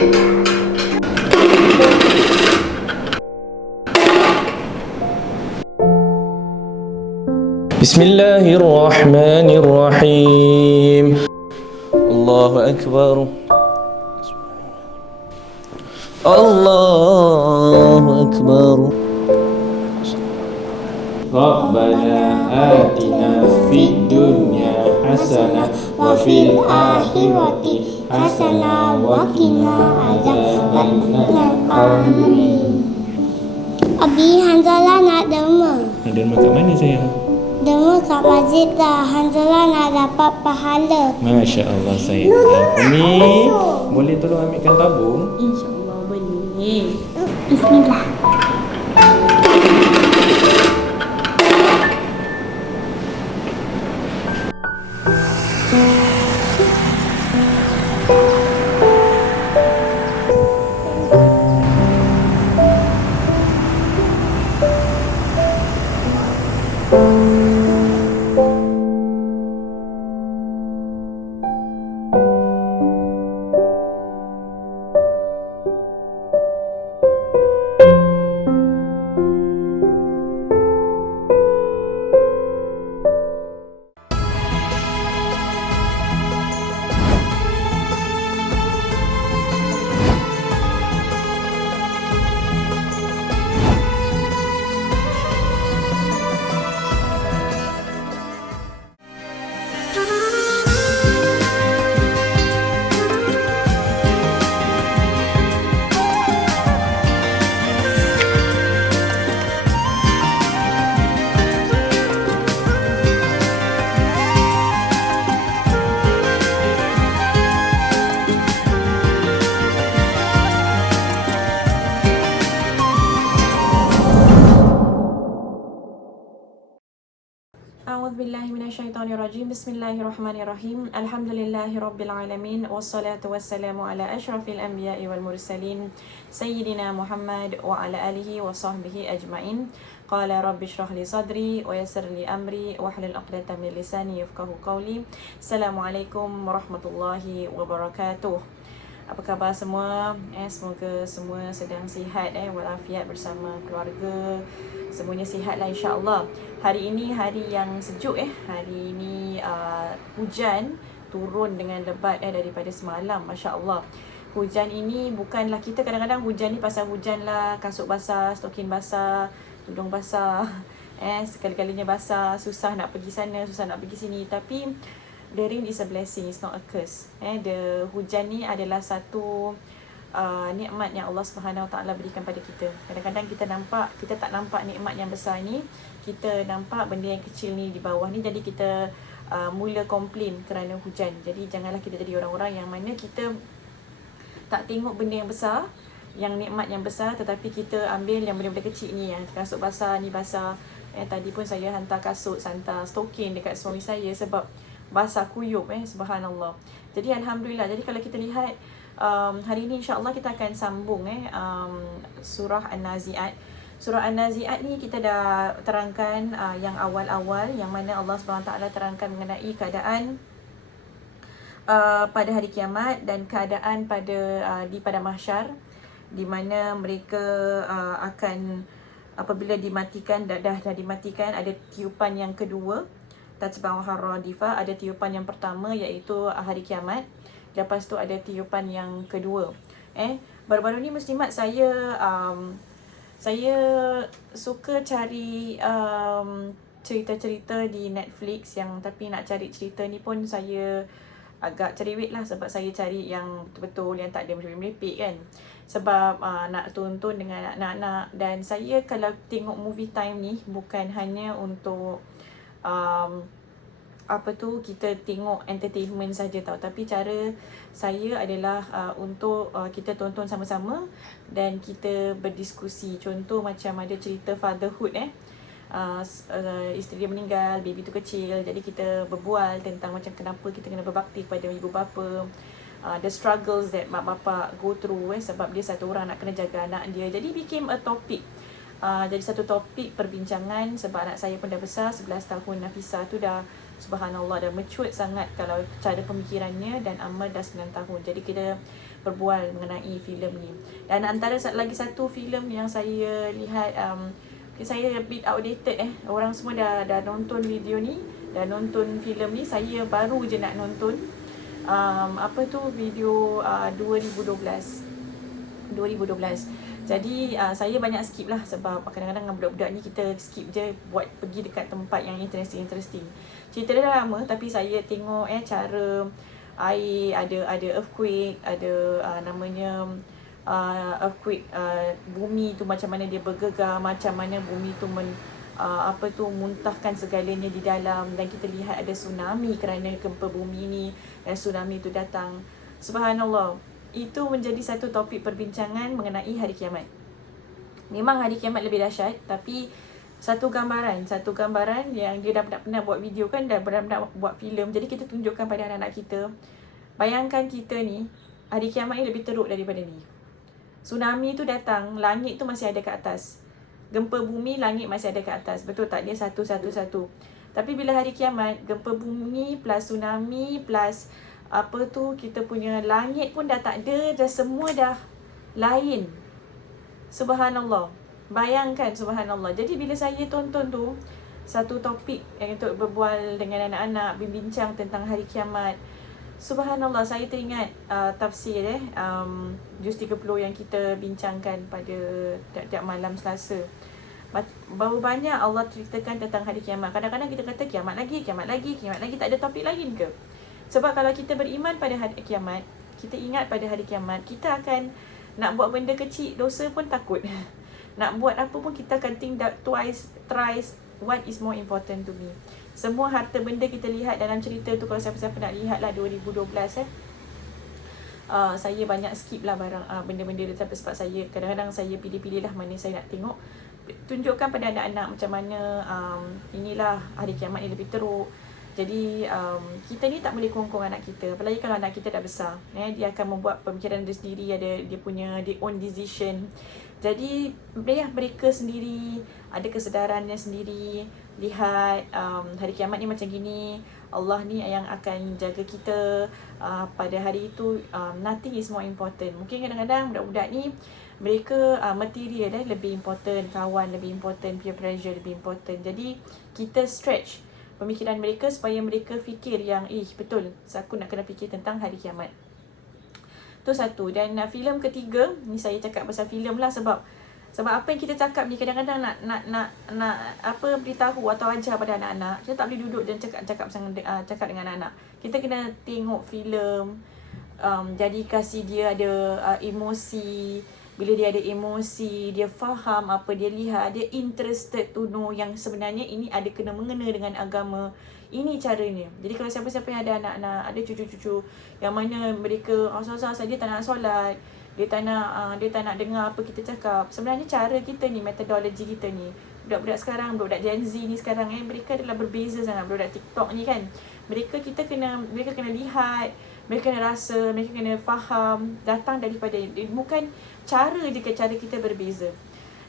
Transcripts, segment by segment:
Bismillahirrahmanirrahim. Allahu Akbar. Allahu Akbar. Rabbana atina fid dunya hasanah wa fil akhirati hasanah wa qina adzabannar. Amin. Abi Hanzalah nak derma. Nak derma kat mana sayang? Derma kat masjid dah. Hanzalah nak dapat pahala. Masya Allah sayang. Umi, boleh tolong ambilkan tabung? InsyaAllah boleh. Bismillah. A'udzubillahiminasyaitonirrajim. Bismillahirrahmanirrahim. Alhamdulillahirabbil alamin wassalatu wassalamu ala asyrafil anbiya'i wal mursalin sayyidina Muhammad wa ala alihi wa sahbihi ajmain. Qala rabbi shrah li sadri wa yassir li amri wahlul 'uqdatam min lisani yafqahu qawli. Assalamualaikum warahmatullahi wabarakatuh. Apa khabar semua? Semoga semua sedang sihat walafiat bersama keluarga. Semuanya sihatlah insya-Allah. Hari ini hari yang sejuk Hari ini hujan turun dengan lebat daripada semalam, masya-Allah. Hujan ini bukanlah, kita kadang-kadang hujan ni pasal hujan lah, kasut basah, stokin basah, tudung basah. Sekali-kalinya basah, susah nak pergi sana, susah nak pergi sini. Tapi the rain is a blessing, it's not a curse. The hujan ni adalah satu nikmat yang Allah Subhanahu Wa Taala berikan pada kita. Kadang-kadang kita tak nampak nikmat yang besar ni. Kita nampak benda yang kecil ni di bawah ni, jadi kita mula komplain kerana hujan. Jadi janganlah kita jadi orang-orang yang mana kita tak tengok benda yang besar, yang nikmat yang besar, tetapi kita ambil yang benda-benda kecil ni. Kasut basah ni basah. Tadi pun saya hantar kasut, hantar stokin dekat suami saya sebab basah kuyup subhanallah. Jadi alhamdulillah. Jadi kalau kita lihat hari ini insya-Allah kita akan sambung surah An-Nazi'at. Surah An-Nazi'at ni kita dah terangkan yang awal-awal, yang mana Allah SWT terangkan mengenai keadaan pada hari kiamat dan keadaan di pada mahsyar, di mana mereka akan apabila dimatikan, dah dimatikan, ada tiupan yang kedua, tatba'uha radifah. Ada tiupan yang pertama iaitu hari kiamat. Lepas tu ada tiupan yang kedua. Baru-baru ni muslimat, saya suka cari cerita-cerita di Netflix tapi nak cari cerita ni pun saya agak cerewet lah, sebab saya cari yang betul-betul, yang tak ada merepek kan. Sebab nak tonton dengan anak-anak. Dan saya kalau tengok movie time ni bukan hanya untuk kita tengok entertainment saja tau, tapi cara saya adalah untuk kita tonton sama-sama dan kita berdiskusi. Contoh macam ada cerita fatherhood, isteri dia meninggal, baby tu kecil, jadi kita berbual tentang macam kenapa kita kena berbakti kepada ibu bapa, the struggles that mak bapak go through, sebab dia satu orang nak kena jaga anak dia. Jadi became a topic. Jadi satu topik perbincangan, sebab anak saya pun dah besar, 11 tahun. Nafisa tu dah subhanallah dah mature sangat kalau cara pemikirannya, dan Amal dah 9 tahun. Jadi kita berbual mengenai filem ni. Dan antara lagi satu filem yang saya lihat, saya a bit outdated orang semua dah nonton video ni, dah nonton filem ni, saya baru je nak nonton apa tu video 2012. Jadi saya banyak skip lah, sebab kadang-kadang dengan budak-budak ni kita skip je buat pergi dekat tempat yang interesting. Cerita dia dah lama, tapi saya tengok cara air, ada earthquake, ada namanya earthquake, bumi tu macam mana dia bergegar, macam mana bumi tu muntahkan segalanya di dalam, dan kita lihat ada tsunami kerana gempa bumi ni, dan tsunami tu datang. Subhanallah, itu menjadi satu topik perbincangan mengenai hari kiamat. Memang hari kiamat lebih dahsyat, tapi satu gambaran yang dia dah pernah buat video kan, dah pernah buat filem, jadi kita tunjukkan pada anak-anak kita. Bayangkan kita ni, hari kiamat ni lebih teruk daripada ni. Tsunami tu datang, langit tu masih ada kat atas. Gempa bumi, langit masih ada kat atas. Betul tak? Dia satu. Tapi bila hari kiamat, gempa bumi plus tsunami plus kita punya langit pun dah tak ada, dah semua dah lain. Subhanallah. Bayangkan, subhanallah. Jadi bila saya tonton tu, satu topik yang untuk berbual dengan anak-anak, berbincang tentang hari kiamat, subhanallah, saya teringat tafsir juz 30 yang kita bincangkan pada tiap-tiap malam Selasa. Berapa banyak Allah ceritakan tentang hari kiamat. Kadang-kadang kita kata kiamat lagi, tak ada topik lain ke? Sebab kalau kita beriman pada hari kiamat, kita ingat pada hari kiamat, kita akan nak buat benda kecil, dosa pun takut. Nak buat apa pun kita akan think twice, thrice, what is more important to me. Semua harta benda kita lihat dalam cerita tu, kalau siapa-siapa nak lihat lah 2012 saya banyak skip lah benda-benda dia, sebab saya kadang-kadang saya pilih-pilih lah mana saya nak tengok. Tunjukkan pada anak-anak macam mana inilah hari kiamat ni lebih teruk. Jadi kita ni tak boleh kongkong anak kita, apalagi kalau anak kita dah besar. Dia akan membuat pemikiran dia sendiri, ada dia punya their own decision. Jadi mereka sendiri ada kesedarannya sendiri. Lihat hari kiamat ni macam gini, Allah ni yang akan jaga kita pada hari itu. Nothing is more important. Mungkin kadang-kadang budak-budak ni mereka material lebih important, kawan lebih important, peer pressure lebih important. Jadi kita stretch pemikiran mereka supaya mereka fikir yang betul, aku nak kena fikir tentang hari kiamat. Tu satu. Dan filem ketiga ni, saya cakap pasal filem lah sebab apa yang kita cakap ni kadang-kadang nak beritahu atau ajar pada anak-anak. Kita tak boleh duduk dan cakap dengan anak-anak. Kita kena tengok filem, jadi kasih dia ada emosi. Bila dia ada emosi, dia faham apa dia lihat, dia interested to know yang sebenarnya ini ada kena mengena dengan agama. Ini caranya. Jadi kalau siapa-siapa yang ada anak-anak, ada cucu-cucu yang mana mereka asal-asal dia tak nak solat, dia tak nak dengar apa kita cakap. Sebenarnya cara kita ni, metodologi kita ni, budak-budak sekarang, budak Gen Z ni sekarang mereka adalah berbeza sangat. Budak TikTok ni kan, mereka kena lihat, mereka kena rasa, mereka kena faham, datang daripada, bukan cara kita berbeza.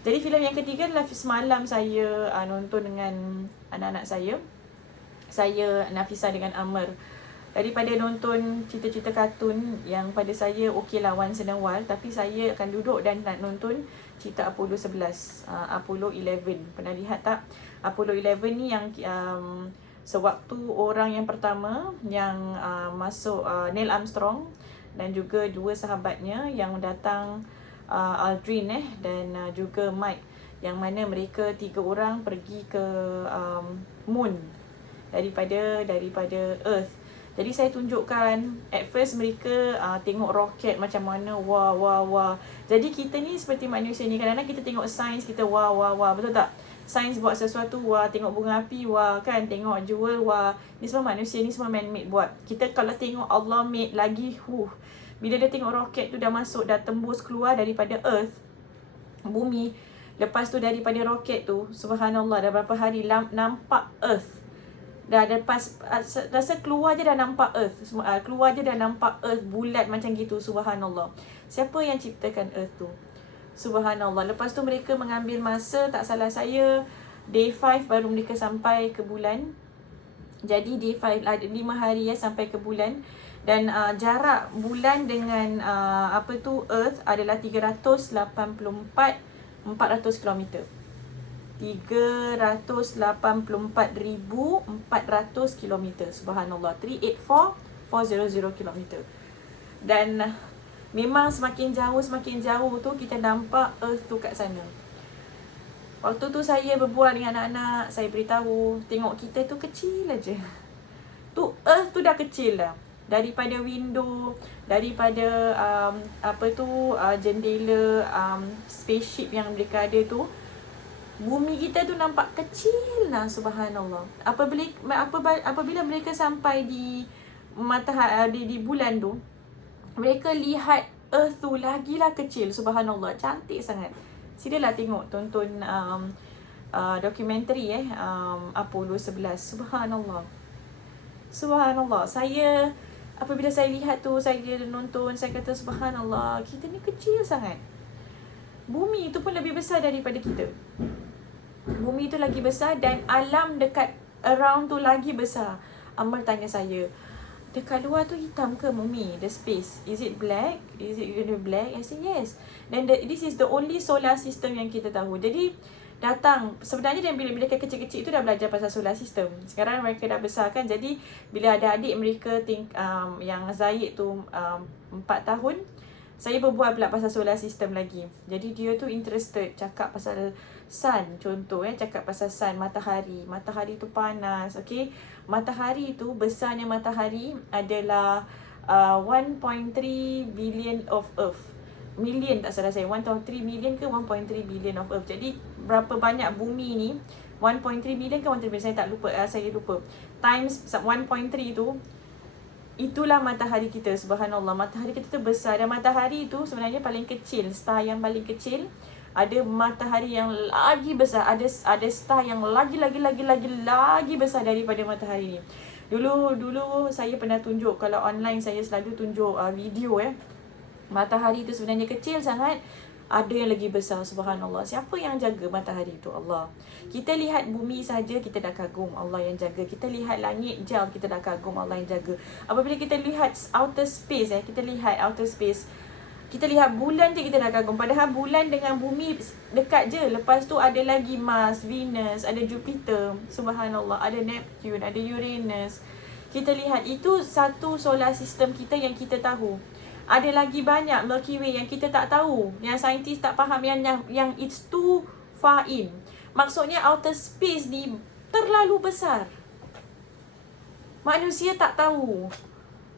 Jadi filem yang ketiga adalah semalam saya nonton dengan anak-anak saya, Nafisa dengan Amr. Daripada nonton cerita-cerita kartun yang pada saya okeylah once in a while, tapi saya akan duduk dan nak nonton cerita Apollo 11, Apollo 11. Pernah lihat tak? Apollo 11 ni yang sewaktu orang yang pertama yang masuk, Neil Armstrong dan juga dua sahabatnya yang datang, Aldrin dan juga Mike, yang mana mereka 3 orang pergi ke moon daripada Earth. Jadi saya tunjukkan, at first mereka tengok roket macam mana, wah. Jadi kita ni seperti manusia ni, kadang-kadang kita tengok sains, kita wah, betul tak? Sains buat sesuatu, wah, tengok bunga api, wah kan, tengok jewel, wah. Ni semua manusia, ni semua man-made buat. Kita kalau tengok Allah made lagi, bila dia tengok roket tu dah masuk, dah tembus keluar daripada Earth, bumi. Lepas tu daripada roket tu, subhanallah, dah berapa hari nampak Earth. Dah lepas, rasa keluar je dah nampak Earth. Keluar je dah nampak Earth bulat macam gitu, subhanallah. Siapa yang ciptakan Earth tu? Subhanallah. Lepas tu mereka mengambil masa, tak salah saya, day 5 baru mereka sampai ke bulan. Jadi day 5, 5 hari sampai ke bulan. Dan jarak bulan dengan Earth adalah 400 kilometer. 384,400 kilometer. Subhanallah. 384,400 kilometer. Dan memang semakin jauh tu kita nampak Earth tu kat sana. Waktu tu saya berbual dengan anak-anak, saya beritahu, tengok kita tu kecil aja. Tu Earth tu dah kecil dah. Daripada window, daripada jendela spaceship yang mereka ada tu, bumi kita tu nampak kecil lah, subhanallah. Apabila mereka sampai di matahari di bulan tu, mereka lihat Earth tu lagilah kecil, subhanallah, cantik sangat. Silalah tengok, tonton dokumentari Apollo 11. Subhanallah. Saya apabila saya lihat tu, saya nonton, saya kata subhanallah, kita ni kecil sangat. Bumi itu pun lebih besar daripada kita. Bumi itu lagi besar dan alam dekat around tu lagi besar. Amal tanya saya, dekat luar tu hitam ke bumi? The space, is it black? Is it gonna be black? I said yes. Then this is the only solar system yang kita tahu. Jadi datang, sebenarnya dan bila mereka kecil-kecil tu dah belajar pasal solar system. Sekarang mereka dah besar kan. Jadi bila ada adik mereka yang Zaid tu 4 tahun, saya berbual pula pasal solar system lagi. Jadi dia tu interested cakap pasal sun, contoh cakap pasal sun, matahari. Matahari tu panas, okey. Matahari tu, besarnya matahari adalah 1.3 billion of Earth. Million tak salah saya, 1.3 million ke 1.3 billion of Earth. Jadi berapa banyak bumi ni, 1.3 million ke 1.3 billion, saya lupa. Times 1.3 tu, itulah matahari kita, subhanallah. Matahari kita tu besar, dan matahari tu sebenarnya paling kecil, star yang paling kecil. Ada matahari yang lagi besar, ada star yang lagi besar daripada matahari ni. Dulu saya pernah tunjuk, kalau online saya selalu tunjuk video matahari tu sebenarnya kecil sangat, ada yang lagi besar, subhanallah. Siapa yang jaga matahari tu? Allah. Kita lihat bumi saja kita dah kagum, Allah yang jaga. Kita lihat langit jauh, kita dah kagum, Allah yang jaga. Apabila kita lihat outer space, kita lihat bulan je kita dah kagum. Padahal bulan dengan bumi dekat je. Lepas tu ada lagi Mars, Venus, ada Jupiter, subhanallah, ada Neptune, ada Uranus. Kita lihat, itu satu solar system kita yang kita tahu. Ada lagi banyak Milky Way yang kita tak tahu, yang saintis tak faham, yang it's too far in. Maksudnya outer space ni terlalu besar. Manusia tak tahu.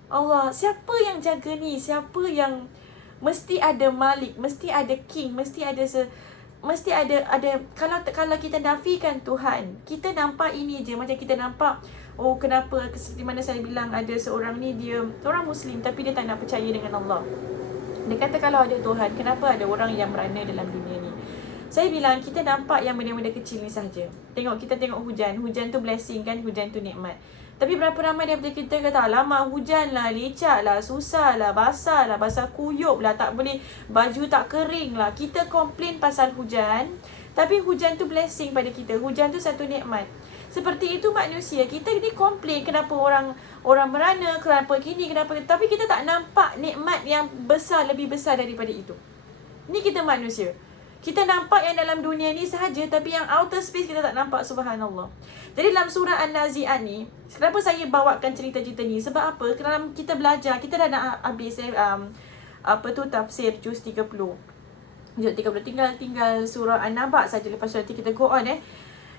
Allah, siapa yang jaga ni? Siapa yang, mesti ada Malik, mesti ada King, mesti ada kalau kita nafikan Tuhan, kita nampak ini je, macam kita nampak, oh kenapa, seperti mana saya bilang, ada seorang ni, dia orang Muslim tapi dia tak nak percaya dengan Allah. Dia kata kalau ada Tuhan, kenapa ada orang yang merana dalam dunia ni? Saya bilang kita nampak yang benda-benda kecil ni sahaja. Kita tengok hujan tu blessing kan, hujan tu nikmat. Tapi berapa ramai daripada kita kata, lama hujan lah, lecak lah, susah lah, basah kuyup lah, tak boleh, baju tak kering lah. Kita komplain pasal hujan, tapi hujan tu blessing pada kita. Hujan tu satu nikmat. Seperti itu manusia, kita ni komplain kenapa orang merana, kenapa gini, kenapa, tapi kita tak nampak nikmat yang besar, lebih besar daripada itu. Ni kita manusia. Kita nampak yang dalam dunia ni sahaja, tapi yang outer space kita tak nampak, subhanallah. Jadi dalam surah An-Nazi'at ni, kenapa saya bawakan cerita-cerita ni? Sebab apa? Kerana kita belajar, kita dah nak habis tafsir juz 30. Juz 30 tinggal surah An-Naba saja, lepas tu nanti kita go on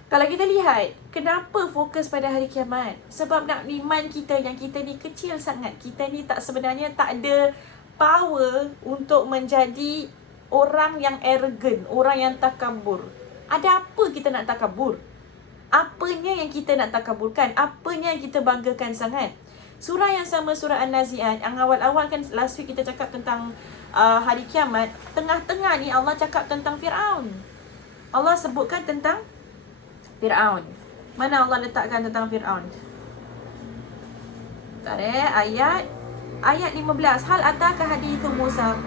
Kalau kita lihat, kenapa fokus pada hari kiamat? Sebab nak iman kita yang kita ni kecil sangat. Kita ni sebenarnya tak ada power untuk menjadi orang yang arrogant, orang yang takabur. Ada apa kita nak takabur? Apanya yang kita nak takaburkan? Apanya yang kita banggakan sangat? Surah yang sama, surah An-Nazi'at, yang awal-awal kan last week kita cakap tentang hari kiamat. Tengah-tengah ni Allah cakap tentang Fir'aun. Allah sebutkan tentang Fir'aun. Mana Allah letakkan tentang Fir'aun? Ayat 15. Hal ataka hadithu Musa.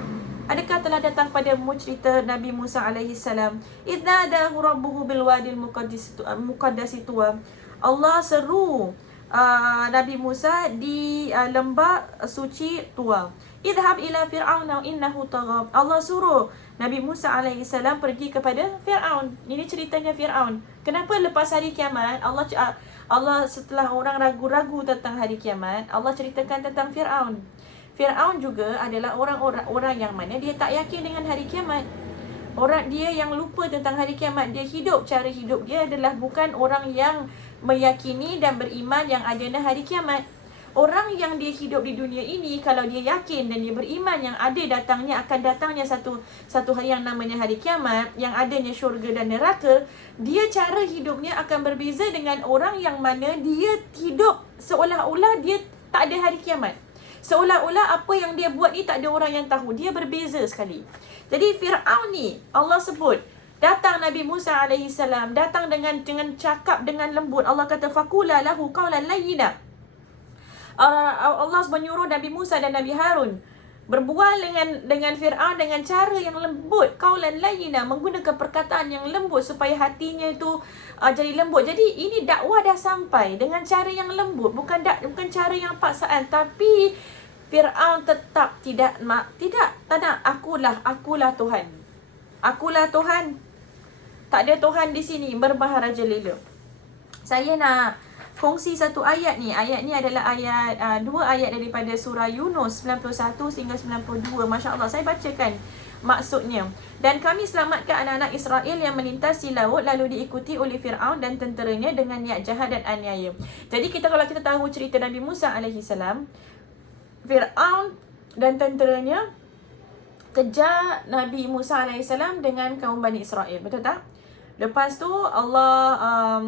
Adakah telah datang padamu cerita Nabi Musa alaihi salam? Idnadahu rabbuhu bil wadil muqaddasi tuwa. Allah seru Nabi Musa di lembah suci Tua. Idhab ila fir'auna innahu tagha. Allah suruh Nabi Musa alaihissalam pergi kepada Fir'aun. Ini ceritanya Fir'aun. Kenapa lepas hari kiamat Allah setelah orang ragu-ragu tentang hari kiamat, Allah ceritakan tentang Fir'aun. Fir'aun juga adalah orang yang mana dia tak yakin dengan hari kiamat. Orang dia yang lupa tentang hari kiamat. Cara hidup dia adalah bukan orang yang meyakini dan beriman yang adanya hari kiamat. Orang yang dia hidup di dunia ini, kalau dia yakin dan dia beriman yang akan datangnya satu hari yang namanya hari kiamat, yang adanya syurga dan neraka, dia cara hidupnya akan berbeza dengan orang yang mana dia hidup seolah-olah dia tak ada hari kiamat. Seolah-olah apa yang dia buat ni tak ada orang yang tahu. Dia berbeza sekali. Jadi Fir'aun ni Allah sebut, datang Nabi Musa alaihissalam, datang dengan cakap dengan lembut. Allah kata faqula lahu qawlan layyina. Allah menyuruh Nabi Musa dan Nabi Harun berbual dengan Fir'aun dengan cara yang lembut, qawlan layyina, menggunakan perkataan yang lembut supaya hatinya itu jadi lembut. Jadi ini dakwah dah sampai dengan cara yang lembut, bukan cara yang paksaan. Tapi Fir'aun tetap tak nak. Akulah Tuhan. Akulah Tuhan. Tak ada Tuhan di sini, berbaharaja lela. Saya nak kongsi satu ayat ni. Ayat ni adalah dua ayat daripada surah Yunus 91 hingga 92. Masya Allah, saya bacakan maksudnya. Dan kami selamatkan anak-anak Israel yang melintasi laut lalu diikuti oleh Fir'aun dan tenteranya dengan niat jahat dan aniaya. Jadi kalau kita tahu cerita Nabi Musa alaihissalam, Fir'aun dan tenteranya kejar Nabi Musa alaihissalam dengan kaum Bani Israel. Betul tak? Lepas tu Allah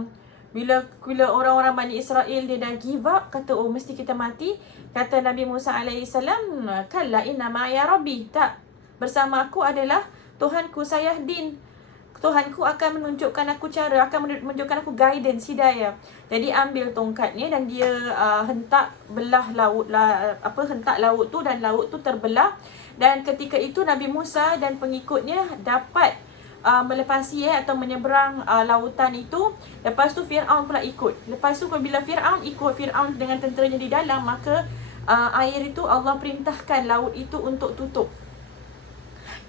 bila orang-orang Bani Israel dia dah give up, kata mesti kita mati, kata Nabi Musa alaihissalam, kalla inna ma'a rabbi, tak, bersama aku adalah Tuhanku, sayahdin. Tuhanku akan menunjukkan aku akan menunjukkan aku guidance, hidayah. Jadi ambil tongkatnya dan dia hentak laut tu, dan laut tu terbelah. Dan ketika itu Nabi Musa dan pengikutnya dapat melepasi atau menyeberang lautan itu. Lepas tu Fir'aun pula ikut. Lepas tu bila Fir'aun dengan tenteranya di dalam, maka air itu Allah perintahkan laut itu untuk tutup.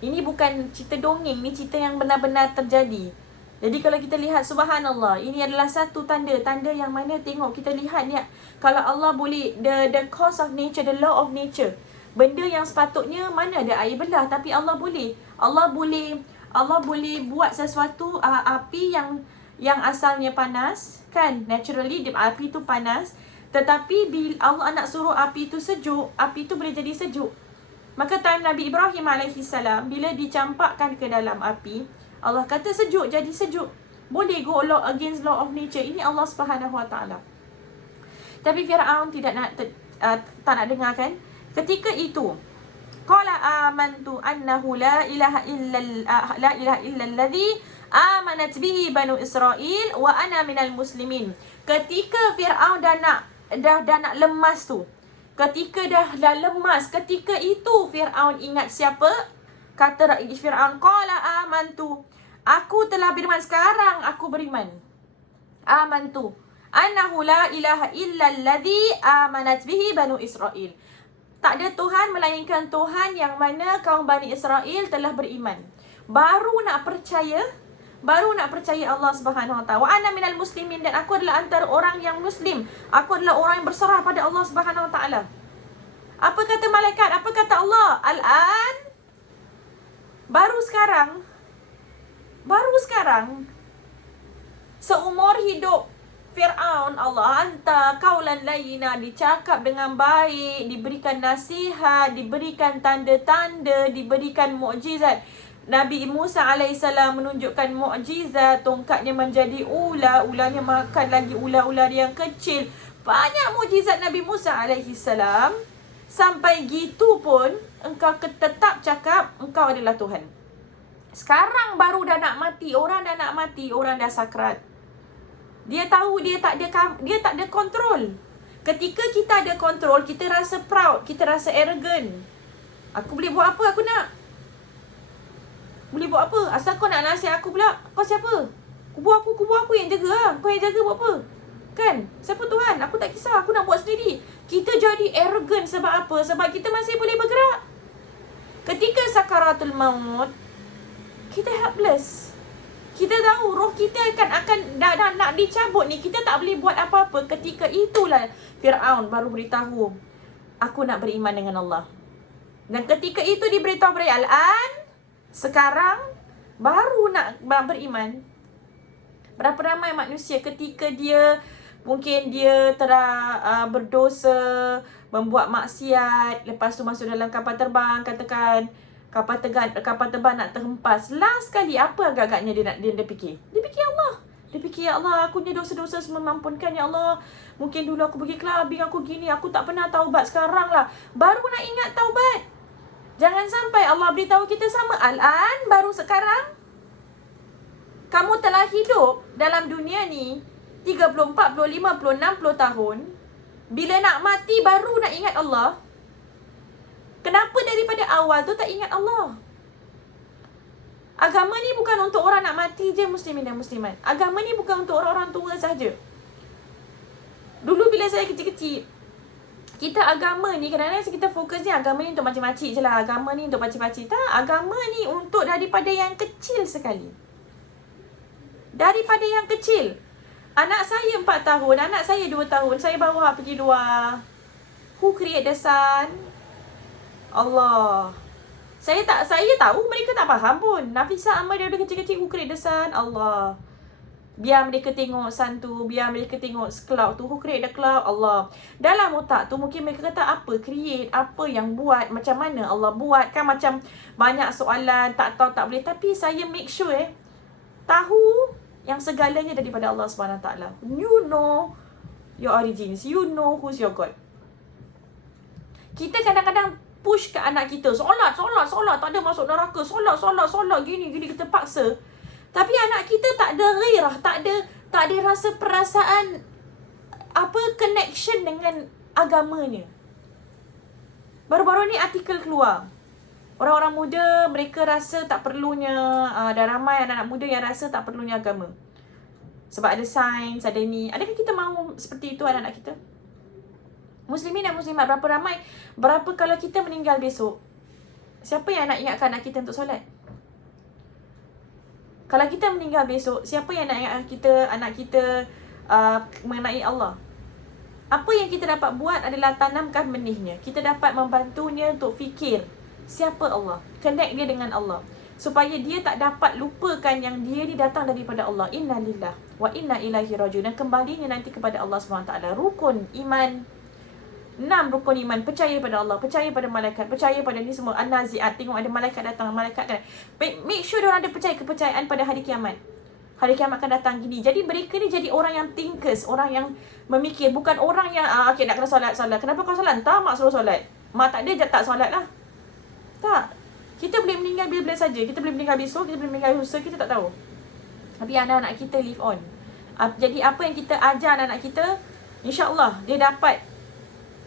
Ini bukan cerita dongeng, ni cerita yang benar-benar terjadi. Jadi kalau kita lihat, subhanallah, ini adalah satu tanda yang mana tengok, kita lihat ni, kalau Allah boleh, the cause of nature, the law of nature, benda yang sepatutnya mana ada air belah, tapi Allah boleh buat sesuatu, api yang asalnya panas, kan, naturally api tu panas, tetapi bila Allah nak suruh api tu sejuk, api tu boleh jadi sejuk. Maka time Nabi Ibrahim alaihissalam, bila dicampakkan ke dalam api, Allah kata sejuk, jadi sejuk. Boleh go against law of nature. Ini Allah Subhanahu Wa Taala. Tapi Fir'aun tak nak dengar, kan? Ketika itu, qala amantu annahu la ilaha illa alladhi amanat bihi banu Israel wa ana minal muslimin. Ketika Fir'aun dah nak lemas tu, ketika dah lemas, ketika itu Fir'aun ingat siapa? Kata Fir'aun, qala amantu, aku telah beriman, sekarang aku beriman. Amantu annahu la ilaha illa alladhi amanat bihi banu Israel. Tak ada Tuhan melainkan Tuhan yang mana kaum Bani Israel telah beriman. Baru nak percaya Allah Subhanahu Wa Taala. Wa ana minal muslimin, dan aku adalah antara orang yang muslim. Aku adalah orang yang berserah pada Allah Subhanahu Wa Taala. Apa kata malaikat? Apa kata Allah? Al-an, baru sekarang seumur hidup Fir'aun, Allah hantar qaulan layyina, dicakap dengan baik, diberikan nasihat, diberikan tanda-tanda, diberikan mukjizat. Nabi Musa alaihissalam menunjukkan mukjizat, tongkatnya menjadi ulahnya makan lagi ular-ular yang kecil. Banyak mukjizat Nabi Musa alaihissalam. Sampai gitu pun engkau tetap cakap engkau adalah Tuhan. Sekarang baru dah nak mati, orang dah sakrat. Dia tahu dia tak ada kontrol. Ketika kita ada kontrol, kita rasa proud, kita rasa arrogant. Aku boleh buat apa aku nak? Boleh buat apa? Asal kau nak nasihat aku pula. Kau siapa? Kubur aku yang jaga lah. Kau yang jaga buat apa? Kan? Siapa Tuhan? Aku tak tak kisah, aku nak buat sendiri. Kita jadi arrogant sebab apa? Sebab kita masih boleh bergerak. Ketika sakaratul maut, kita helpless. Kita tahu roh kita akan dah nak dicabut ni. Kita tak boleh buat apa-apa. Ketika itulah Fir'aun baru beritahu, aku nak beriman dengan Allah. Dan ketika itu diberitahu pada Al-An, sekarang baru nak beriman. Berapa ramai manusia ketika dia mungkin dia berdosa, membuat maksiat, lepas tu masuk dalam kapal terbang, katakan kapal terbang nak terhempas. Last kali apa agak-agaknya dia fikir? Dia fikir Allah. Dia fikir, ya Allah, aku ni dosa-dosa semua mampunkan, ya Allah. Mungkin dulu aku pergi clubbing, aku gini, aku tak pernah taubat, sekarang lah baru nak ingat taubat. Jangan sampai Allah beritahu kita sama Al-An, baru sekarang. Kamu telah hidup dalam dunia ni 30, 40, 50, 60 tahun. Bila nak mati baru nak ingat Allah. Kenapa daripada awal tu tak ingat Allah? Agama ni bukan untuk orang nak mati je, muslimin dan muslimat. Agama ni bukan untuk orang-orang tua saja. Dulu bila saya kecil-kecil, kita agama ni kadang-kadang kita fokus ni agama ni untuk makcik-makcik je lah. Agama ni untuk pakcik-pakcik. Tak, agama ni untuk daripada yang kecil sekali. Daripada yang kecil. Anak saya 4 tahun, anak saya 2 tahun, saya bawa pergi luar. Who create the sun? Allah. Saya tahu mereka tak faham pun. Nafisa Amal dia udah kecil-kecil, who create the sun? Allah. Biar mereka tengok sun tu, biar mereka tengok cloud tu, who create the cloud? Allah. Dalam otak tu mungkin mereka kata apa create, apa yang buat, macam mana Allah buat. Kan macam banyak soalan, tak tahu, tak boleh. Tapi saya make sure tahu yang segalanya daripada Allah SWT. You know your origins. You know who's your God. Kita kadang-kadang push ke anak kita, solat, tak ada masuk neraka, solat, gini, kita paksa. Tapi anak kita tak ada ghairah, tak ada rasa perasaan connection dengan agamanya. Baru-baru ni artikel keluar. Orang-orang muda mereka rasa tak perlunya, dah ramai anak-anak muda yang rasa tak perlunya agama. Sebab ada sains, ada ni. Adakah kita mahu seperti itu anak-anak kita? Muslimin dan muslimat, berapa kalau kita meninggal besok, siapa yang nak ingatkan anak kita untuk solat? Kalau kita meninggal besok, siapa yang nak ingatkan anak kita mengenai Allah? Apa yang kita dapat buat adalah tanamkan benihnya. Kita dapat membantunya untuk fikir siapa Allah, connect dia dengan Allah, supaya dia tak dapat lupakan yang dia ni datang daripada Allah. Inna lillah wa inna ilaihi rajiun. Dan kembalinya nanti kepada Allah SWT. Rukun iman, 6 rukun iman. Percaya pada Allah, percaya pada malaikat, percaya pada ni semua. An-Nazi'at, tengok ada malaikat datang, malaikat kan. Make sure diorang ada percaya kepercayaan pada hari kiamat. Hari kiamat akan datang gini. Jadi mereka ni jadi orang yang thinkers, orang yang memikir. Bukan orang yang okay, nak kena solat. Kenapa kau solat? Entah mak suruh solat. Mak tak ada, tak solat lah. Tak. Kita boleh meninggal bila-bila saja. Kita boleh meninggal besok, kita boleh meninggal lusa, kita tak tahu. Tapi anak-anak kita live on. Jadi apa yang kita ajar anak-anak kita, insya-Allah dia dapat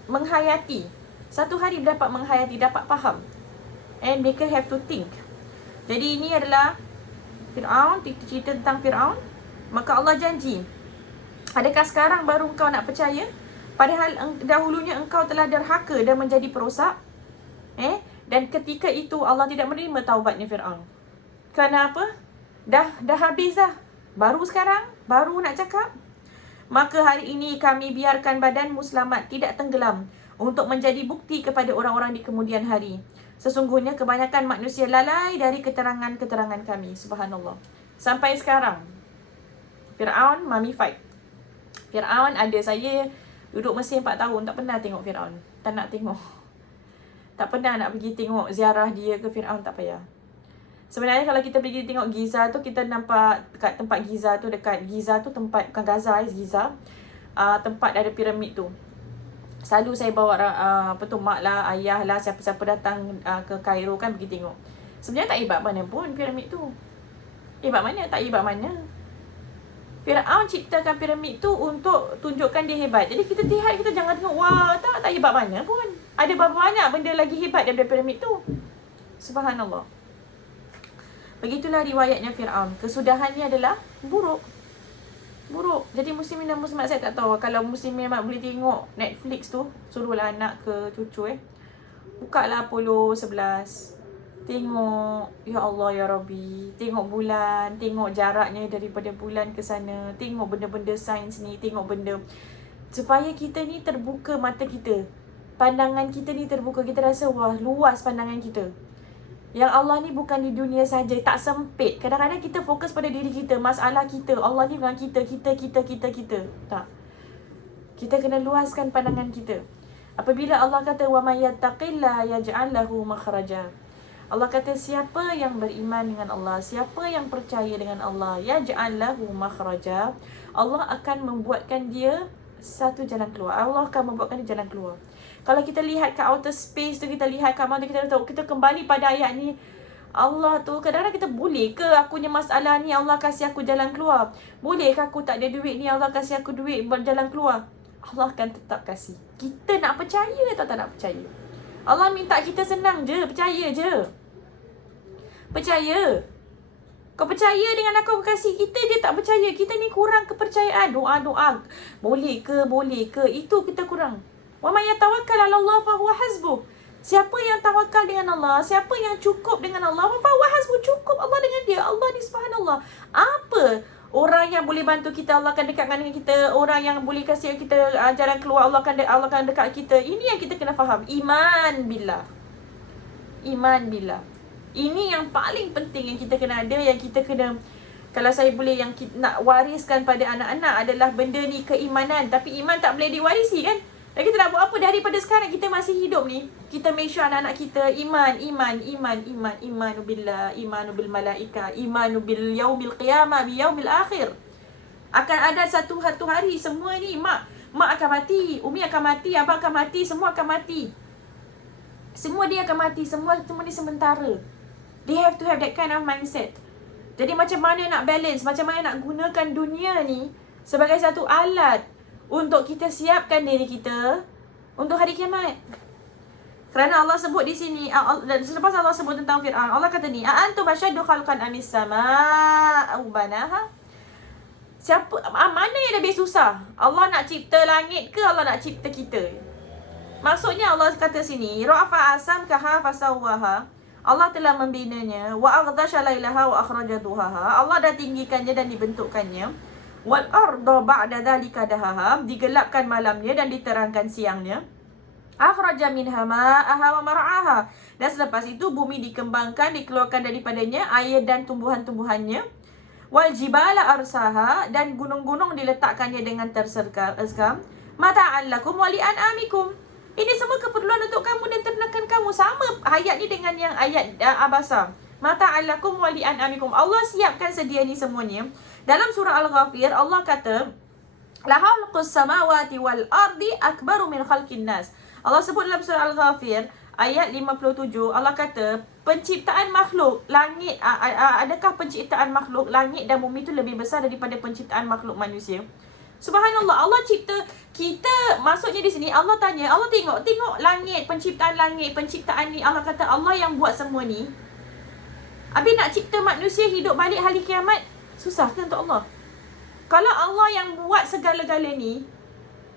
menghayati. Satu hari dia dapat menghayati, dapat faham. And mereka have to think. Jadi ini adalah Fir'aun, cerita tentang Fir'aun. Maka Allah janji, adakah sekarang baru engkau nak percaya? Padahal dahulunya engkau telah derhaka dan menjadi perosak. Dan ketika itu Allah tidak menerima taubatnya Fir'aun. Kenapa? Dah habis dah. Baru sekarang, baru nak cakap. Maka hari ini kami biarkan badanmu selamat, tidak tenggelam, untuk menjadi bukti kepada orang-orang di kemudian hari. Sesungguhnya kebanyakan manusia lalai dari keterangan-keterangan kami. Subhanallah. Sampai sekarang Fir'aun mummified. Fir'aun ada, saya duduk Mesir 4 tahun, tak pernah tengok Fir'aun. Tak nak tengok. Tak pernah nak pergi tengok ziarah dia ke Fir'aun, tak payah. Sebenarnya kalau kita pergi tengok Giza tu, kita nampak dekat tempat Giza tu, dekat Giza tu tempat, bukan Gaza, Giza, tempat ada piramid tu. Selalu saya bawa mak lah, ayah lah, siapa-siapa datang ke Cairo kan pergi tengok. Sebenarnya tak hebat mana pun piramid tu. Hebat mana? Tak hebat mana. Fir'aun ciptakan piramid tu untuk tunjukkan dia hebat. Jadi kita lihat, kita jangan tengok, wah tak hebat mana pun. Ada berapa banyak benda lagi hebat daripada piramid tu. Subhanallah. Begitulah riwayatnya Fir'aun. Kesudahannya adalah buruk. Buruk. Jadi muslimin dan muslimat, saya tak tahu kalau muslimin mak boleh tengok Netflix tu, suruhlah anak ke cucu buka lah Apollo 11. Tengok, ya Allah ya Rabbi, tengok bulan, tengok jaraknya daripada bulan ke sana, tengok benda-benda sains ni, tengok benda supaya kita ni terbuka mata kita. Pandangan kita ni terbuka, kita rasa wah luas pandangan kita. Yang Allah ni bukan di dunia saja, tak sempit. Kadang-kadang kita fokus pada diri kita, masalah kita. Allah ni bukan kita. Tak. Kita kena luaskan pandangan kita. Apabila Allah kata wa may yattaqillah yaj'al lahu makhraja. Allah kata siapa yang beriman dengan Allah, siapa yang percaya dengan Allah, yaj'al lahu makhraja, Allah akan membuatkan dia satu jalan keluar. Allah akan membuatkan dia jalan keluar. Kalau kita lihat ke outer space tu, kita lihat kat mana, kita tahu, kita kembali pada ayat ni. Allah tu, kadang-kadang kita boleh ke aku punya masalah ni Allah kasih aku jalan keluar? Boleh ke aku tak ada duit ni Allah kasih aku duit buat jalan keluar? Allah akan tetap kasih. Kita nak percaya atau tak nak percaya? Allah minta kita senang je, percaya je. Percaya. Kau percaya dengan aku kasih, kita je tak percaya. Kita ni kurang kepercayaan. Doa-doa. Boleh ke? Itu kita kurang. Wa may yatawakkal 'ala Allah fa huwa hasbuh. Siapa yang tawakal dengan Allah, siapa yang cukup dengan Allah, fa huwa hasbuh, cukup Allah dengan dia. Allah ni subhanallah. Apa orang yang boleh bantu kita, Allah akan dekatkan dengan kita. Orang yang boleh kasih kita jalan keluar, Allah akan dekat kita. Ini yang kita kena faham. Iman billah. Ini yang paling penting yang kita kena ada, yang kita kena, kalau saya boleh yang nak wariskan pada anak-anak adalah benda ni, keimanan. Tapi iman tak boleh diwarisi kan? Dan kita nak buat apa daripada sekarang kita masih hidup ni? Kita make sure anak-anak kita iman billah, iman bil malaika, iman bil yaumil qiyamah, bil yaumil akhir. Akan ada satu hari semua ni mak akan mati, umi akan mati, abang akan mati, semua akan mati. Semua dia akan mati, semua ni sementara. They have to have that kind of mindset. Jadi macam mana nak balance, macam mana nak gunakan dunia ni sebagai satu alat untuk kita siapkan diri kita untuk hari kiamat. Kerana Allah sebut di sini, selepas Allah sebut tentang Fir'aun, Allah kata ni, "A'antum asyaddu khalqan amis sama'u banaha?" Siapa, mana yang lebih susah? Allah nak cipta langit ke Allah nak cipta kita? Maksudnya Allah kata sini, "Rafa'a samkaha fasawwaha." Allah telah membinanya, "Wa aghtasha lailaha wa akhraja duhaha." Allah dah tinggikannya dan dibentukkannya. Wal arda ba'da dhalika dahaha, digelapkan malamnya dan diterangkan siangnya. Akhraja minha ma'aha wa mar'aha, dan selepas itu bumi dikembangkan, dikeluarkan daripadanya air dan tumbuhan-tumbuhannya. Wal jibala arsaha, dan gunung-gunung diletakkannya dengan terserkam. Mata'an lakum wa li'an'amikum, ini semua keperluan untuk kamu dan ternakan kamu. Sama ayat ni dengan yang ayat Abasa. Mata'an lakum wa li'an'amikum, Allah siapkan sedia ni semuanya. Dalam surah Al-Ghafir, Allah kata, "La khalqus samawati wal ardi akbaru min khalqin nas." Allah sebut dalam surah Al-Ghafir, ayat 57, Allah kata, penciptaan makhluk, langit, adakah penciptaan makhluk langit dan bumi itu lebih besar daripada penciptaan makhluk manusia? Subhanallah, Allah cipta kita. Maksudnya di sini, Allah tanya, Allah tengok langit, penciptaan ni. Allah kata, Allah yang buat semua ni. Habis nak cipta manusia hidup balik hari kiamat, susah ke untuk Allah? Kalau Allah yang buat segala-gala ni,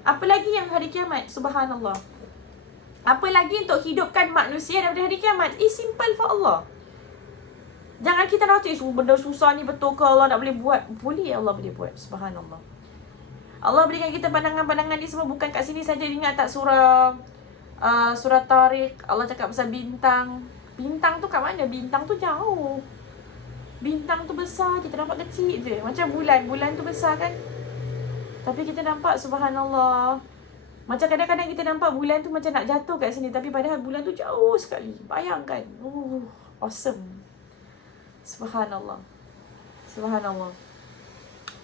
apa lagi yang hari kiamat? Subhanallah. Apa lagi untuk hidupkan manusia daripada hari kiamat? Simple for Allah. Jangan kita rasa benda susah ni betul ke Allah nak boleh buat? Boleh, Allah boleh buat. Subhanallah. Allah berikan kita pandangan-pandangan ni semua bukan kat sini saja. Ingat tak surah Tariq, Allah cakap pasal bintang. Bintang tu kat mana? Bintang tu jauh. Bintang tu besar, kita nampak kecil je. Macam bulan tu besar kan? Tapi kita nampak, subhanallah, macam kadang-kadang kita nampak bulan tu macam nak jatuh kat sini, tapi padahal bulan tu jauh sekali. Bayangkan. Awesome. Subhanallah.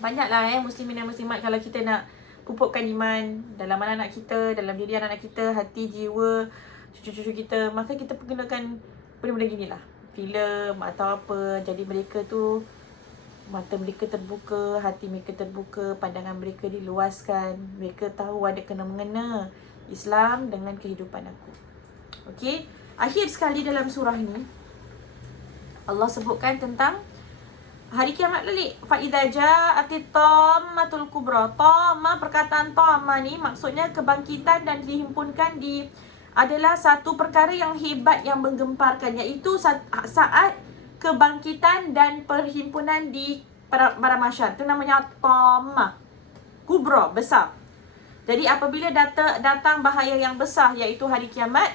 Banyaklah muslimin dan muslimat, kalau kita nak pupukkan iman dalam anak-anak kita, dalam diri anak-anak kita, hati, jiwa, cucu-cucu kita, maka kita pergunakan benda-benda gini lah, filem atau apa. Jadi mereka tu, mata mereka terbuka, hati mereka terbuka, pandangan mereka diluaskan. Mereka tahu ada kena-mengena Islam dengan kehidupan aku. Okey, akhir sekali dalam surah ni Allah sebutkan tentang Hari kiamat balik. Fa idza ja'atit tammatul kubra. Tamma, perkataan tamma ni maksudnya kebangkitan dan dihimpunkan di adalah satu perkara yang hebat yang menggemparkan, iaitu saat kebangkitan dan perhimpunan di para mahsyar. Itu namanya tamma. Kubra, besar. Jadi apabila datang bahaya yang besar, iaitu hari kiamat,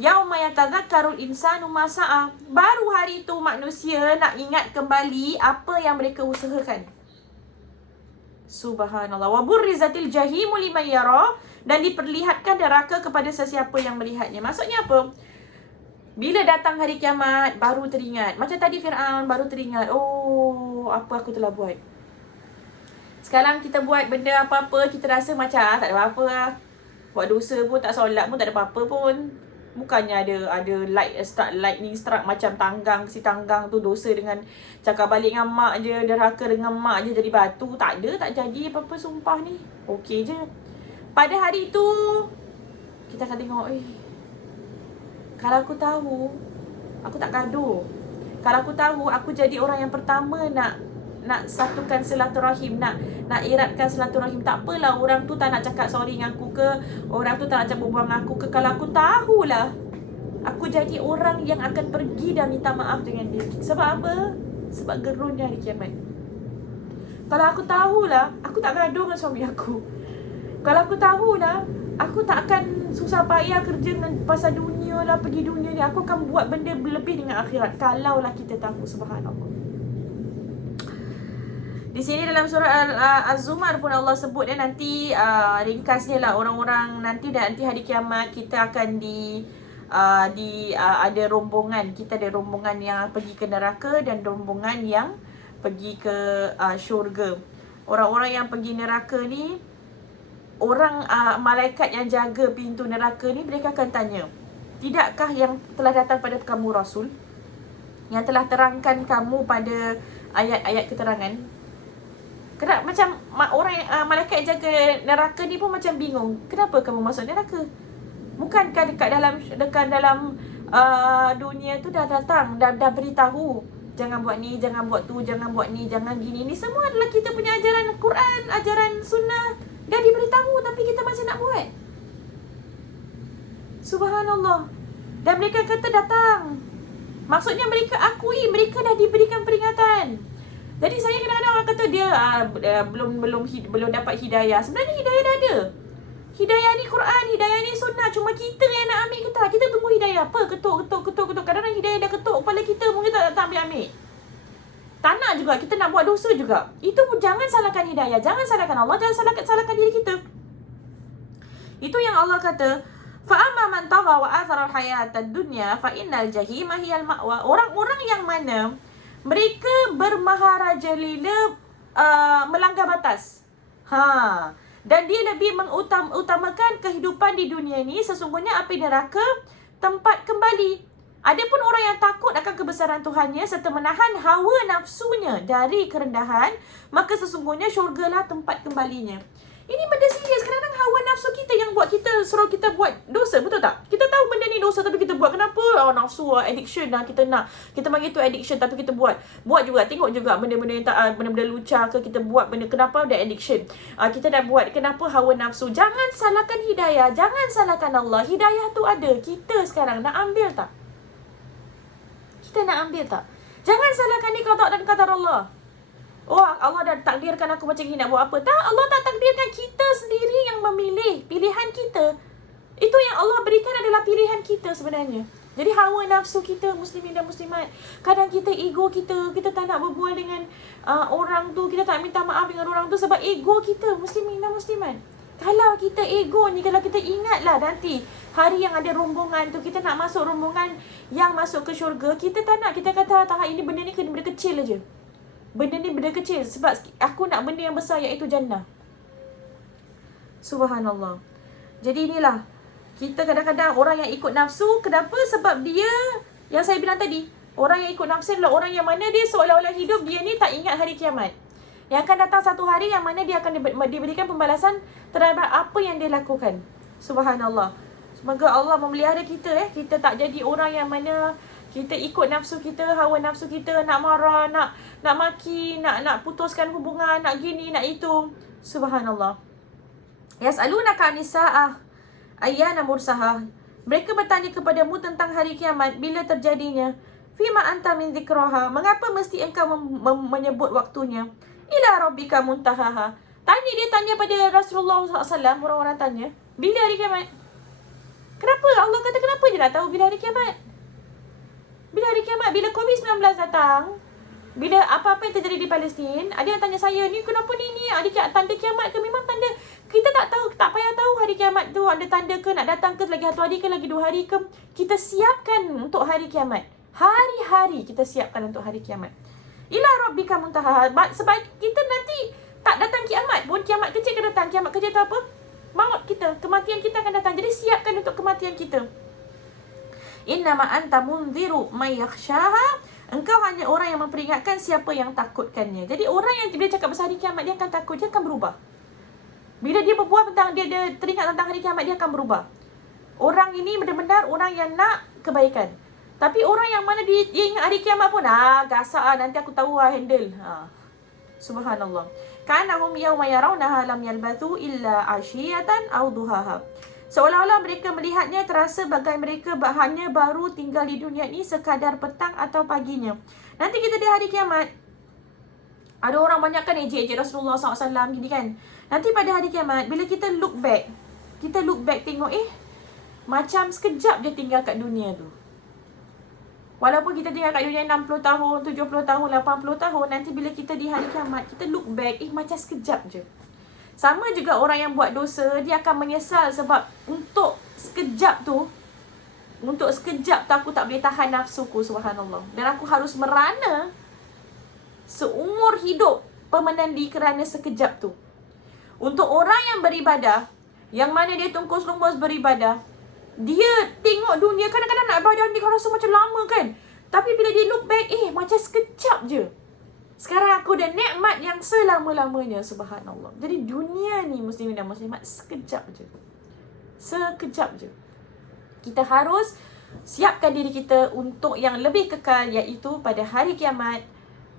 yauma yatadzakkarul insanu ma sa'a, baru hari itu manusia nak ingat kembali apa yang mereka usahakan. Subhanallah. Wa burrizatil jahimu liman yara, dan diperlihatkan neraka kepada sesiapa yang melihatnya. Maksudnya apa? Bila datang hari kiamat, baru teringat. Macam tadi Fir'aun baru teringat, oh, apa aku telah buat. Sekarang kita buat benda apa-apa, kita rasa macam tak ada apa-apa lah. Buat dosa pun, tak solat pun, tak ada apa-apa pun. Bukannya ada lightning strike macam si tanggang tu dosa dengan cakap balik dengan mak je, derhaka dengan mak je jadi batu. Tak ada, tak jadi apa-apa, sumpah ni. Okey je. Pada hari tu kita akan tengok, kalau aku tahu, aku tak gaduh. Kalau aku tahu, aku jadi orang yang pertama nak satukan silaturahim, nak eratkan silaturahim. Tak apalah orang tu tak nak cakap sorry dengan aku ke, orang tu tak nak cakap berbual dengan aku ke. Kalau aku tahulah, aku jadi orang yang akan pergi dan minta maaf dengan dia. Sebab apa? Sebab gerunnya hari kiamat. Kalau aku tahulah, aku tak gaduh dengan suami aku. Kalau aku tahulah, aku tak akan susah payah kerja dengan pasal dunia lah, pergi dunia ni. Aku akan buat benda berlebih dengan akhirat. Kalaulah kita tahu, subhanallah. Di sini dalam surah Az-Zumar pun Allah sebut nanti ringkasnya lah, orang-orang nanti hari kiamat kita akan ada rombongan. Kita ada rombongan yang pergi ke neraka dan rombongan yang pergi ke syurga. Orang-orang yang pergi neraka ni, orang malaikat yang jaga pintu neraka ni, mereka akan tanya, tidakkah yang telah datang pada kamu Rasul, yang telah terangkan kamu pada ayat-ayat keterangan? Kenapa macam orang malaikat yang jaga neraka ni pun macam bingung, kenapa kamu masuk neraka? Bukankah dekat dalam dunia tu dah datang, dah beritahu, jangan buat ni, jangan buat tu, jangan buat ni, jangan gini. Ni semua adalah kita punya ajaran Quran, ajaran sunnah. Dah diberitahu tapi kita masih nak buat. Subhanallah. Dan mereka kata datang. Maksudnya mereka akui mereka dah diberikan peringatan. Jadi saya kadang-kadang orang kata dia belum dapat hidayah. Sebenarnya hidayah dah ada. Hidayah ni Quran, hidayah ni sunnah. Cuma kita yang nak ambil kita. Kita tunggu hidayah apa? Ketuk. Kadang-kadang hidayah dah ketuk kepala kita, mungkin tak ambil. Tak nak juga, kita nak buat dosa juga. Itu pun jangan salahkan hidayah, jangan salahkan Allah, jangan salahkan diri kita. Itu yang Allah kata, fa amma man tagha wa athara al-hayatad dunya fa innal jahima hiyal ma'wa. Orang-orang yang mana mereka bermaharajalela, melanggar batas. Dan dia lebih mengutamakan kehidupan di dunia ni, sesungguhnya api neraka tempat kembali. Adapun orang yang takut akan kebesaran Tuhannya serta menahan hawa nafsunya dari kerendahan, maka sesungguhnya syurgalah tempat kembalinya. Ini benda serius. Kadang-kadang hawa nafsu kita yang buat kita, suruh kita buat dosa, betul tak? Kita tahu benda ni dosa tapi kita buat. Kenapa? Nafsu, addiction lah kita nak. Kita panggil tu addiction tapi kita buat. Buat juga, tengok juga benda-benda yang tak, benda-benda lucah ke kita buat benda. Kenapa ada addiction? Kita dah buat. Kenapa hawa nafsu? Jangan salahkan hidayah, jangan salahkan Allah. Hidayah tu ada. Kita sekarang nak ambil tak? Kita nak ambil tak? Jangan salahkan ni qada dan qadar Allah. Oh, Allah dah takdirkan aku macam ni, nak buat apa? Tak, Allah tak takdirkan, kita sendiri yang memilih. Pilihan kita. Itu yang Allah berikan adalah pilihan kita sebenarnya. Jadi hawa nafsu kita, muslimin dan muslimat, kadang kita ego kita tak nak berbual dengan orang tu, kita tak minta maaf dengan orang tu sebab ego kita, muslimin dan muslimat. Kalau kita ego ni, kalau kita ingatlah nanti hari yang ada rombongan tu, kita nak masuk rombongan yang masuk ke syurga, kita tak nak, kita kata tak, ini benda ni kena benda kecil aja. Benda ni benda kecil sebab aku nak benda yang besar, iaitu jannah. Subhanallah. Jadi inilah, kita kadang-kadang orang yang ikut nafsu, kenapa? Sebab dia, yang saya bilang tadi, orang yang ikut nafsu adalah orang yang mana dia seolah-olah hidup dia ni tak ingat hari kiamat. Yang akan datang satu hari yang mana dia akan diberikan pembalasan terhadap apa yang dia lakukan. Subhanallah. Semoga Allah memelihara kita, kita tak jadi orang yang mana Kita ikut nafsu kita, hawa nafsu kita, nak marah, nak maki, nak putuskan hubungan, nak gini, nak itu. Subhanallah. Yas'alunaka 'anis sa'ah ayyana mursaha. Mereka bertanya kepadamu tentang hari kiamat, bila terjadinya. Fima anta min dzikraha. Mengapa mesti engkau menyebut waktunya? Ila rabbika muntahaha. Tanya pada Rasulullah SAW, orang-orang tanya, bila hari kiamat? Kenapa? Allah kata kenapa je nak tahu bila hari kiamat? Bila hari kiamat? Bila COVID-19 datang? Bila apa-apa yang terjadi di Palestin? Ada yang tanya saya, ni kenapa ni? Ada tanda kiamat ke? Memang tanda. Kita tak tahu, tak payah tahu hari kiamat tu ada tanda ke, nak datang ke, lagi 1 hari ke, lagi 2 hari ke. Kita siapkan untuk hari kiamat. Hari-hari kita siapkan untuk hari kiamat. Ila rabbika muntaha. Sebab kita nanti tak datang kiamat pun, kiamat kecil akan datang. Kiamat kecil tu apa? Maut kita, kematian kita akan datang. Jadi siapkan untuk kematian kita. Innama anta munziru may yakhshaha. Engkau hanya orang yang memperingatkan siapa yang takutkannya. Jadi orang yang bila cakap pasal hari kiamat, dia akan takut, dia akan berubah. Bila dia berbuat tentang dia teringat tentang hari kiamat, dia akan berubah. Orang ini benar-benar orang yang nak kebaikan. Tapi orang yang mana dia ingat hari kiamat pun, gasak nanti aku tahu handle. Subhanallah. Kanahum yawma yarawnaha lam yalbathu illa ashiyatan aw duhaha. Seolah-olah mereka melihatnya terasa bagai mereka hanya baru tinggal di dunia ini sekadar petang atau paginya. Nanti kita di hari kiamat, ada orang banyak kan ejek-ejek Rasulullah SAW gini kan. Nanti pada hari kiamat, bila kita look back tengok, macam sekejap je tinggal kat dunia tu. Walaupun kita tinggal kat dunia 60 tahun, 70 tahun, 80 tahun, nanti bila kita di hari kiamat, kita look back, macam sekejap je. Sama juga orang yang buat dosa, dia akan menyesal sebab untuk sekejap tu aku tak boleh tahan nafsuku, subhanallah. Dan aku harus merana seumur hidup pemenandi kerana sekejap tu. Untuk orang yang beribadah, yang mana dia tungkus lumus beribadah, dia tengok dunia, kadang-kadang nak ibadah ni rasa macam lama kan. Tapi bila dia look back, macam sekejap je. Sekarang aku dah nikmat yang selama-lamanya, subhanallah. Jadi dunia ni muslimin dan muslimat sekejap je. Sekejap je. Kita harus siapkan diri kita untuk yang lebih kekal, iaitu pada hari kiamat,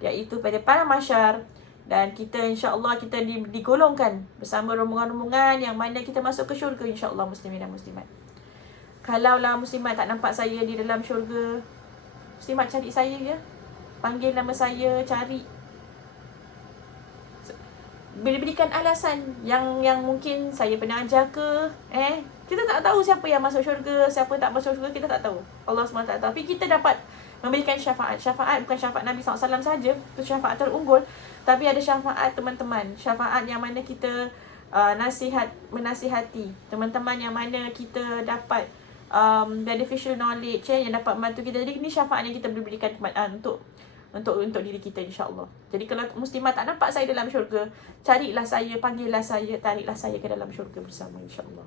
iaitu pada padang mahsyar. Dan kita insya-Allah kita digolongkan bersama rombongan-rombongan yang mana kita masuk ke syurga insya-Allah, muslimin dan muslimat. Kalaulah muslimat tak nampak saya di dalam syurga, muslimat cari saya ya. Panggil nama saya, cari. Berikan alasan yang mungkin saya pernah ajar ke. Kita tak tahu siapa yang masuk syurga, siapa tak masuk syurga, kita tak tahu. Allah SWT. Tapi kita dapat memberikan syafaat. Syafaat bukan syafaat Nabi SAW saja, itu syafaat terunggul. Tapi ada syafaat teman-teman. Syafaat yang mana kita menasihati teman-teman, yang mana kita dapat beneficial knowledge yang dapat membantu kita. Jadi ini syafaat yang kita boleh berikan untuk diri kita insya-Allah. Jadi kalau muslimat tak nampak saya dalam syurga, carilah saya, panggillah saya, tariklah saya ke dalam syurga bersama insya-Allah.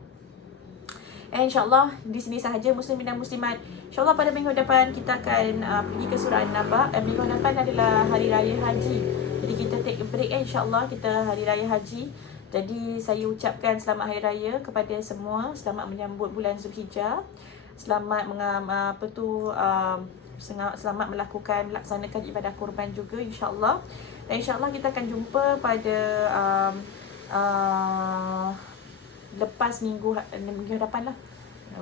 InsyaAllah di sini sahaja muslimin dan muslimat. InsyaAllah pada minggu depan kita akan pergi ke surah An-Naba. Minggu depan adalah hari raya haji. Jadi kita take a break insyaAllah, kita hari raya haji. Jadi saya ucapkan selamat hari raya kepada semua. Selamat menyambut bulan Zulhijjah. Selamat selamat melaksanakan ibadah kurban juga insyaAllah. Dan insyaAllah kita akan jumpa pada lepas minggu depan lah,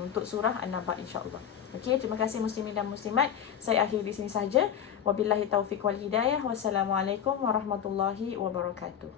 untuk surah An-Naba insyaAllah. Okey, terima kasih muslimin dan muslimat. Saya akhiri di sini saja. Wabillahi taufiq wal hidayah. Wassalamualaikum warahmatullahi wabarakatuh.